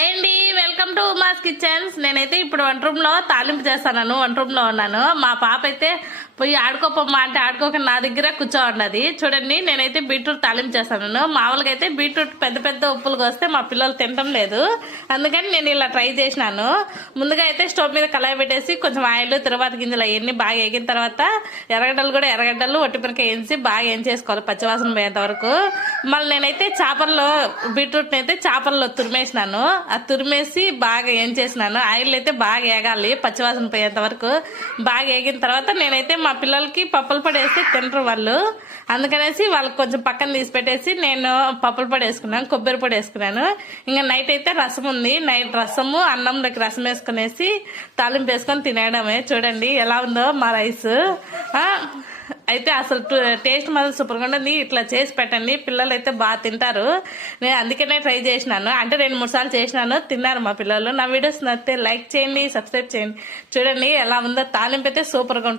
Hi అండి, welcome to Uma's kitchens. నేనైతే ఇప్పుడు వంట రూమ్ లో తాలింపు చేస్తాను. వంట రూమ్ లో ఉన్నాను. మా పాప అయితే పోయి ఆడుకోపమ్మా అంటే ఆడుకోక నా దగ్గర కూర్చో ఉన్నది. చూడండి, నేనైతే బీట్రూట్ తాలింపు చేస్తాను. మామూలుగా అయితే బీట్రూట్ పెద్ద పెద్ద ఉప్పులకు వస్తే మా పిల్లలు తినటం లేదు. అందుకని నేను ఇలా ట్రై చేసినాను. ముందుగా అయితే స్టవ్ మీద కళాయి పెట్టేసి కొంచెం ఆయిల్, తిరువాత గింజలు అవన్నీ బాగా వేగిన తర్వాత ఎర్రగడ్డలు ఒట్టిమిరకాయ వేసి బాగా ఏం చేసుకోవాలి పచ్చివాసన పోయేంత వరకు. మళ్ళీ నేనైతే చేపల్లో బీట్రూట్ అయితే చేపల్లో తురిమేసినాను. ఆ తురిమేసి బాగా ఏం చేసినాను. ఆయిల్ అయితే బాగా వేగాలి పచ్చివాసన పోయేంత వరకు. బాగా వేగిన తర్వాత నేనైతే మా పిల్లలకి పప్పుల పొడి వేస్తే తినరు వాళ్ళు. అందుకనేసి వాళ్ళకి కొంచెం పక్కన తీసి పెట్టేసి నేను పప్పుల పొడి వేసుకున్నాను, కొబ్బరి పొడి వేసుకున్నాను. ఇంకా నైట్ అయితే రసం ఉంది. నైట్ రసము అన్నంలోకి రసం వేసుకునేసి తాలింపు వేసుకొని తినేయడమే. చూడండి ఎలా ఉందో మా రైస్. అయితే అసలు టేస్ట్ మాత్రం సూపర్గా ఉంటుంది. ఇట్లా చేసి పెట్టండి, పిల్లలు అయితే బాగా తింటారు. నేను అందుకనే ట్రై చేసినాను. అంటే 2-3 సార్లు చేసినాను, తిన్నారు మా పిల్లలు. నా వీడియోస్ నచ్చితే లైక్ చేయండి, సబ్స్క్రైబ్ చేయండి. చూడండి ఎలా ఉందో తాలింపు అయితే సూపర్గా ఉంటుంది.